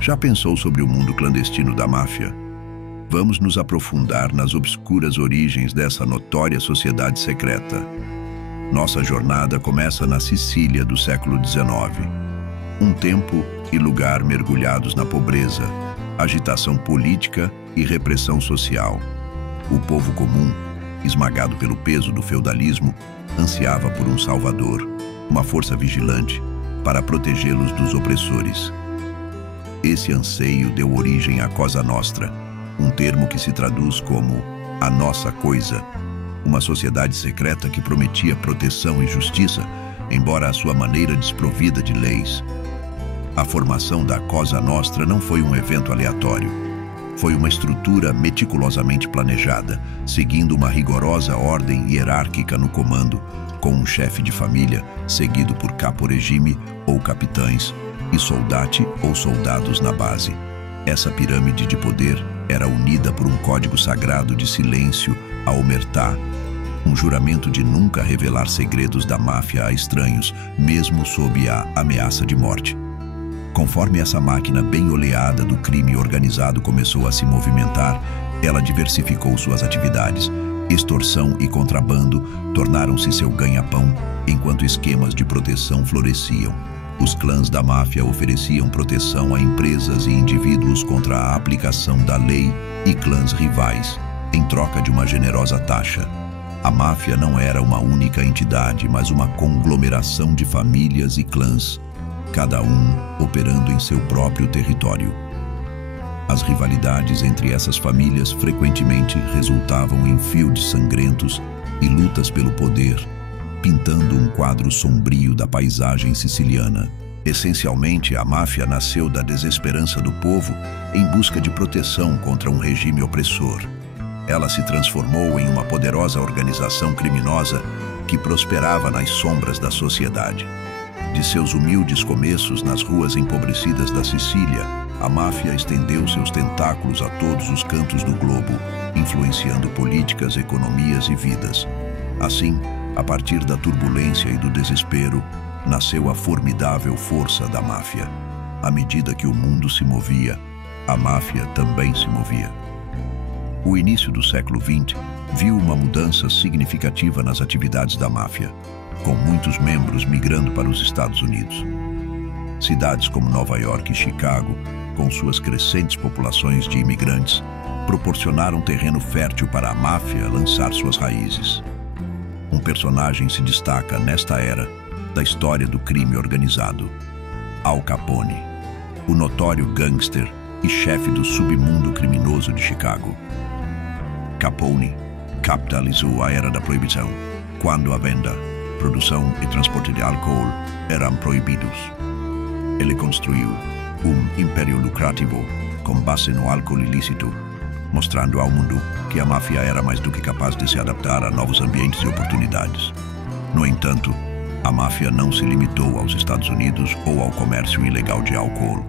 Já pensou sobre o mundo clandestino da máfia? Vamos nos aprofundar nas obscuras origens dessa notória sociedade secreta. Nossa jornada começa na Sicília do século XIX. Um tempo e lugar mergulhados na pobreza, agitação política e repressão social. O povo comum, esmagado pelo peso do feudalismo, ansiava por um salvador, uma força vigilante, para protegê-los dos opressores. Esse anseio deu origem à Cosa Nostra, um termo que se traduz como a nossa coisa, uma sociedade secreta que prometia proteção e justiça, embora à sua maneira desprovida de leis. A formação da Cosa Nostra não foi um evento aleatório. Foi uma estrutura meticulosamente planejada, seguindo uma rigorosa ordem hierárquica no comando, com um chefe de família, seguido por capo-regime ou capitães, e soldati ou soldados na base. Essa pirâmide de poder era unida por um código sagrado de silêncio, a omertà, um juramento de nunca revelar segredos da máfia a estranhos, mesmo sob a ameaça de morte. Conforme essa máquina bem oleada do crime organizado começou a se movimentar, ela diversificou suas atividades. Extorsão e contrabando tornaram-se seu ganha-pão, enquanto esquemas de proteção floresciam. Os clãs da máfia ofereciam proteção a empresas e indivíduos contra a aplicação da lei e clãs rivais, em troca de uma generosa taxa. A máfia não era uma única entidade, mas uma conglomeração de famílias e clãs, cada um operando em seu próprio território. As rivalidades entre essas famílias frequentemente resultavam em feudos sangrentos e lutas pelo poder, pintando um quadro sombrio da paisagem siciliana. Essencialmente, a máfia nasceu da desesperança do povo em busca de proteção contra um regime opressor. Ela se transformou em uma poderosa organização criminosa que prosperava nas sombras da sociedade. De seus humildes começos nas ruas empobrecidas da Sicília, a máfia estendeu seus tentáculos a todos os cantos do globo, influenciando políticas, economias e vidas. Assim, a partir da turbulência e do desespero, nasceu a formidável força da máfia. À medida que o mundo se movia, a máfia também se movia. O início do século XX viu uma mudança significativa nas atividades da máfia, com muitos membros migrando para os Estados Unidos. Cidades como Nova York e Chicago, com suas crescentes populações de imigrantes, proporcionaram terreno fértil para a máfia lançar suas raízes. Um personagem se destaca nesta era da história do crime organizado: Al Capone, o notório gangster e chefe do submundo criminoso de Chicago. Capone capitalizou a era da proibição, quando a venda, produção e transporte de álcool eram proibidos. Ele construiu um império lucrativo com base no álcool ilícito, mostrando ao mundo que a máfia era mais do que capaz de se adaptar a novos ambientes e oportunidades. No entanto, a máfia não se limitou aos Estados Unidos ou ao comércio ilegal de álcool.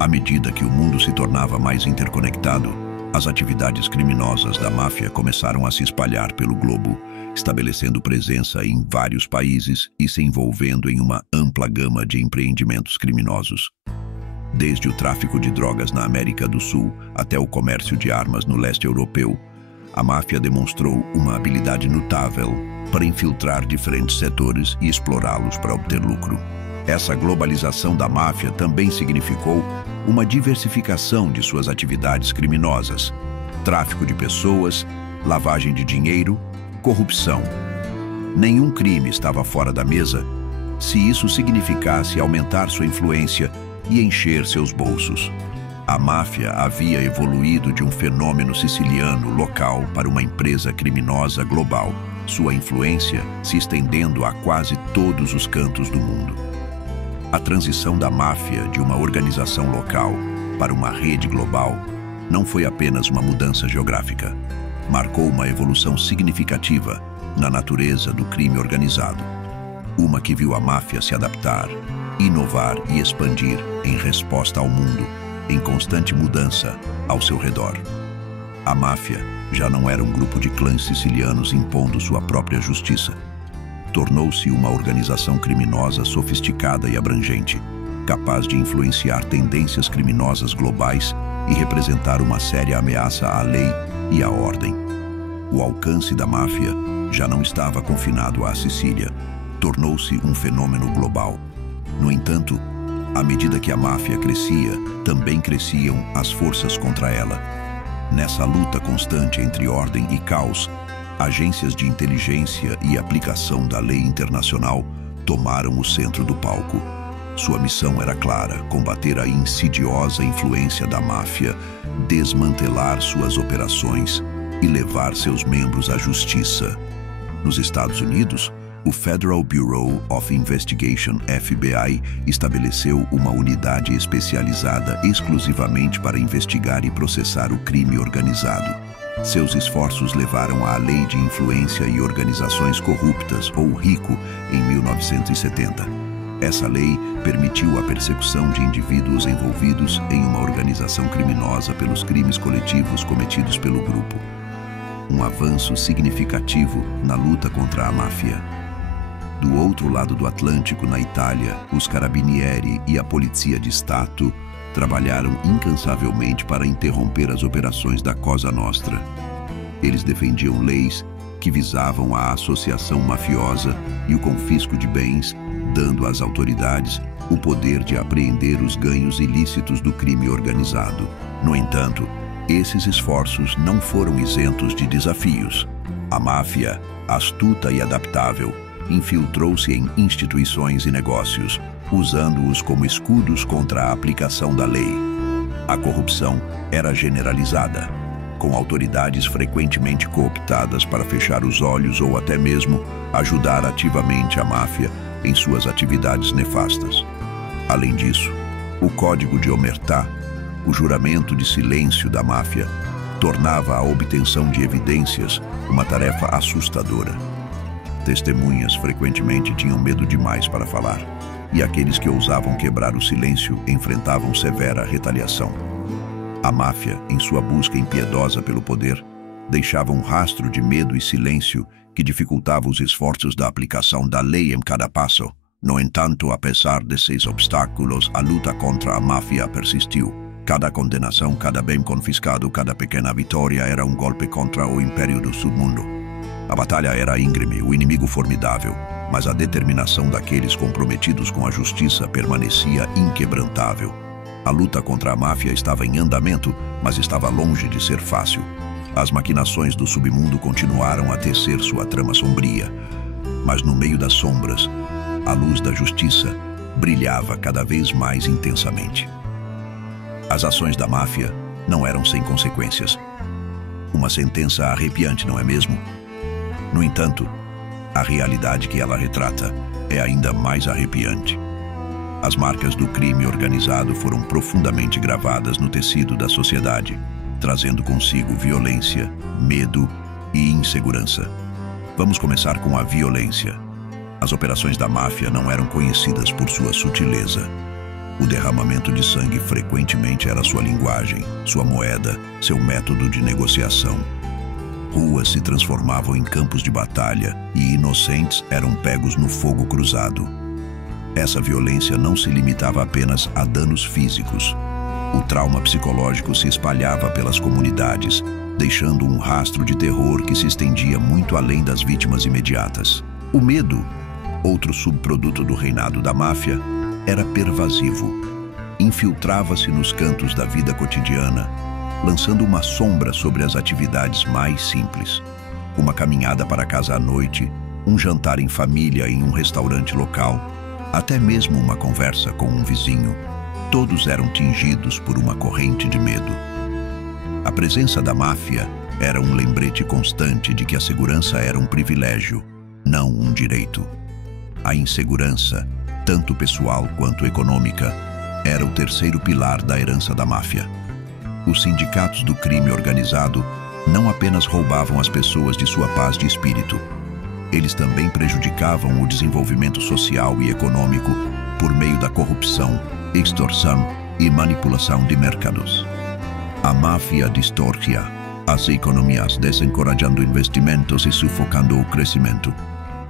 À medida que o mundo se tornava mais interconectado, as atividades criminosas da máfia começaram a se espalhar pelo globo, estabelecendo presença em vários países e se envolvendo em uma ampla gama de empreendimentos criminosos. Desde o tráfico de drogas na América do Sul até o comércio de armas no leste europeu, a máfia demonstrou uma habilidade notável para infiltrar diferentes setores e explorá-los para obter lucro. Essa globalização da máfia também significou uma diversificação de suas atividades criminosas: tráfico de pessoas, lavagem de dinheiro, corrupção. Nenhum crime estava fora da mesa se isso significasse aumentar sua influência e encher seus bolsos. A máfia havia evoluído de um fenômeno siciliano local para uma empresa criminosa global, sua influência se estendendo a quase todos os cantos do mundo. A transição da máfia de uma organização local para uma rede global não foi apenas uma mudança geográfica, marcou uma evolução significativa na natureza do crime organizado, uma que viu a máfia se adaptar, inovar e expandir em resposta ao mundo, em constante mudança ao seu redor. A máfia já não era um grupo de clãs sicilianos impondo sua própria justiça. Tornou-se uma organização criminosa sofisticada e abrangente, capaz de influenciar tendências criminosas globais e representar uma séria ameaça à lei e à ordem. O alcance da máfia já não estava confinado à Sicília, tornou-se um fenômeno global. No entanto, à medida que a máfia crescia, também cresciam as forças contra ela. Nessa luta constante entre ordem e caos, agências de inteligência e aplicação da lei internacional tomaram o centro do palco. Sua missão era clara: combater a insidiosa influência da máfia, desmantelar suas operações e levar seus membros à justiça. Nos Estados Unidos, o Federal Bureau of Investigation, FBI, estabeleceu uma unidade especializada exclusivamente para investigar e processar o crime organizado. Seus esforços levaram à Lei de Influência e Organizações Corruptas, ou RICO, em 1970. Essa lei permitiu a persecução de indivíduos envolvidos em uma organização criminosa pelos crimes coletivos cometidos pelo grupo. Um avanço significativo na luta contra a máfia. Do outro lado do Atlântico, na Itália, os Carabinieri e a Polizia di Stato trabalharam incansavelmente para interromper as operações da Cosa Nostra. Eles defendiam leis que visavam a associação mafiosa e o confisco de bens, dando às autoridades o poder de apreender os ganhos ilícitos do crime organizado. No entanto, esses esforços não foram isentos de desafios. A máfia, astuta e adaptável, infiltrou-se em instituições e negócios, usando-os como escudos contra a aplicação da lei. A corrupção era generalizada, com autoridades frequentemente cooptadas para fechar os olhos ou até mesmo ajudar ativamente a máfia em suas atividades nefastas. Além disso, o Código de Omertá, o juramento de silêncio da máfia, tornava a obtenção de evidências uma tarefa assustadora. Testemunhas frequentemente tinham medo demais para falar, e aqueles que ousavam quebrar o silêncio enfrentavam severa retaliação. A máfia, em sua busca impiedosa pelo poder, deixava um rastro de medo e silêncio que dificultava os esforços da aplicação da lei em cada passo. No entanto, apesar desses obstáculos, a luta contra a máfia persistiu. Cada condenação, cada bem confiscado, cada pequena vitória era um golpe contra o império do submundo. A batalha era íngreme, o inimigo formidável, mas a determinação daqueles comprometidos com a justiça permanecia inquebrantável. A luta contra a máfia estava em andamento, mas estava longe de ser fácil. As maquinações do submundo continuaram a tecer sua trama sombria, mas no meio das sombras, a luz da justiça brilhava cada vez mais intensamente. As ações da máfia não eram sem consequências. Uma sentença arrepiante, não é mesmo? No entanto, a realidade que ela retrata é ainda mais arrepiante. As marcas do crime organizado foram profundamente gravadas no tecido da sociedade, trazendo consigo violência, medo e insegurança. Vamos começar com a violência. As operações da máfia não eram conhecidas por sua sutileza. O derramamento de sangue frequentemente era sua linguagem, sua moeda, seu método de negociação. Ruas se transformavam em campos de batalha e inocentes eram pegos no fogo cruzado. Essa violência não se limitava apenas a danos físicos. O trauma psicológico se espalhava pelas comunidades, deixando um rastro de terror que se estendia muito além das vítimas imediatas. O medo, outro subproduto do reinado da máfia, era pervasivo. Infiltrava-se nos cantos da vida cotidiana, lançando uma sombra sobre as atividades mais simples. Uma caminhada para casa à noite, um jantar em família em um restaurante local, até mesmo uma conversa com um vizinho, todos eram tingidos por uma corrente de medo. A presença da máfia era um lembrete constante de que a segurança era um privilégio, não um direito. A insegurança, tanto pessoal quanto econômica, era o terceiro pilar da herança da máfia. Os sindicatos do crime organizado não apenas roubavam as pessoas de sua paz de espírito, eles também prejudicavam o desenvolvimento social e econômico por meio da corrupção, extorsão e manipulação de mercados. A máfia distorcia as economias, desencorajando investimentos e sufocando o crescimento.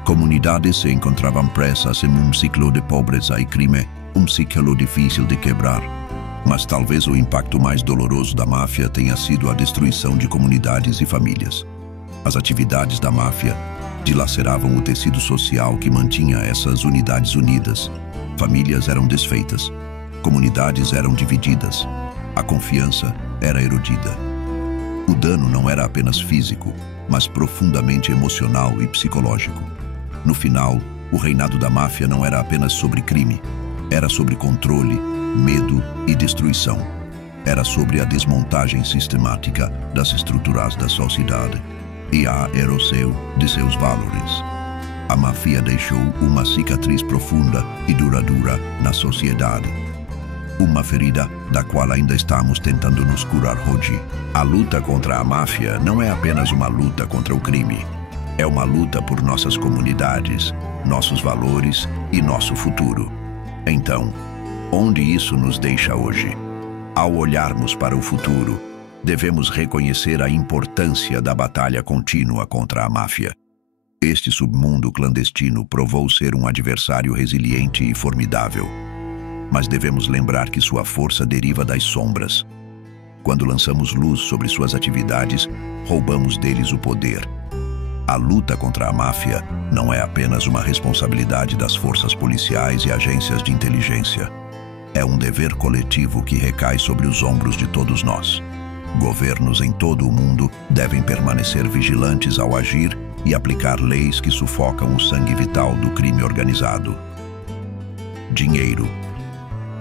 Comunidades se encontravam presas em um ciclo de pobreza e crime, um ciclo difícil de quebrar. Mas talvez o impacto mais doloroso da máfia tenha sido a destruição de comunidades e famílias. As atividades da máfia dilaceravam o tecido social que mantinha essas unidades unidas. Famílias eram desfeitas, comunidades eram divididas, a confiança era erodida. O dano não era apenas físico, mas profundamente emocional e psicológico. No final, o reinado da máfia não era apenas sobre crime, era sobre controle, medo e destruição. Era sobre a desmontagem sistemática das estruturas da sociedade e a erosão de seus valores. A máfia deixou uma cicatriz profunda e duradoura na sociedade. Uma ferida da qual ainda estamos tentando nos curar hoje. A luta contra a máfia não é apenas uma luta contra o crime. É uma luta por nossas comunidades, nossos valores e nosso futuro. Então, onde isso nos deixa hoje? Ao olharmos para o futuro, devemos reconhecer a importância da batalha contínua contra a máfia. Este submundo clandestino provou ser um adversário resiliente e formidável. Mas devemos lembrar que sua força deriva das sombras. Quando lançamos luz sobre suas atividades, roubamos deles o poder. A luta contra a máfia não é apenas uma responsabilidade das forças policiais e agências de inteligência. É um dever coletivo que recai sobre os ombros de todos nós. Governos em todo o mundo devem permanecer vigilantes ao agir e aplicar leis que sufocam o sangue vital do crime organizado. Dinheiro.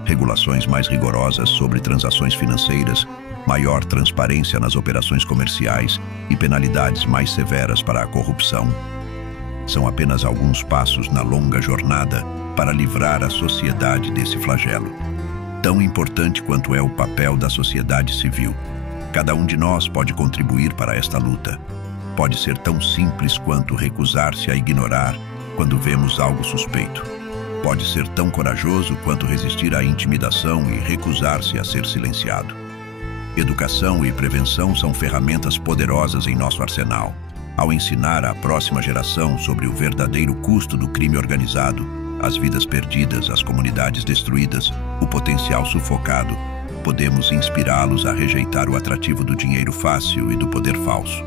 Regulações mais rigorosas sobre transações financeiras, maior transparência nas operações comerciais e penalidades mais severas para a corrupção são apenas alguns passos na longa jornada para livrar a sociedade desse flagelo. Tão importante quanto é o papel da sociedade civil, cada um de nós pode contribuir para esta luta. Pode ser tão simples quanto recusar-se a ignorar quando vemos algo suspeito. Pode ser tão corajoso quanto resistir à intimidação e recusar-se a ser silenciado. Educação e prevenção são ferramentas poderosas em nosso arsenal. Ao ensinar à próxima geração sobre o verdadeiro custo do crime organizado, as vidas perdidas, as comunidades destruídas, o potencial sufocado, podemos inspirá-los a rejeitar o atrativo do dinheiro fácil e do poder falso.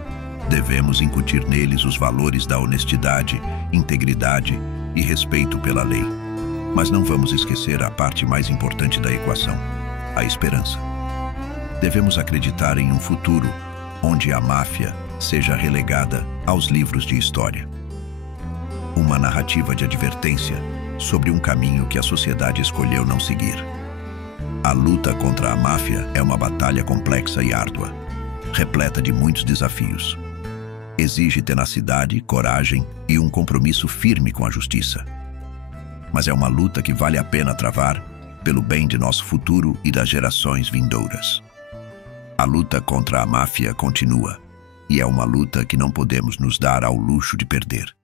Devemos incutir neles os valores da honestidade, integridade e respeito pela lei. Mas não vamos esquecer a parte mais importante da equação: a esperança. Devemos acreditar em um futuro onde a máfia seja relegada aos livros de história. Uma narrativa de advertência sobre um caminho que a sociedade escolheu não seguir. A luta contra a máfia é uma batalha complexa e árdua, repleta de muitos desafios. Exige tenacidade, coragem e um compromisso firme com a justiça. Mas é uma luta que vale a pena travar pelo bem de nosso futuro e das gerações vindouras. A luta contra a máfia continua, e é uma luta que não podemos nos dar ao luxo de perder.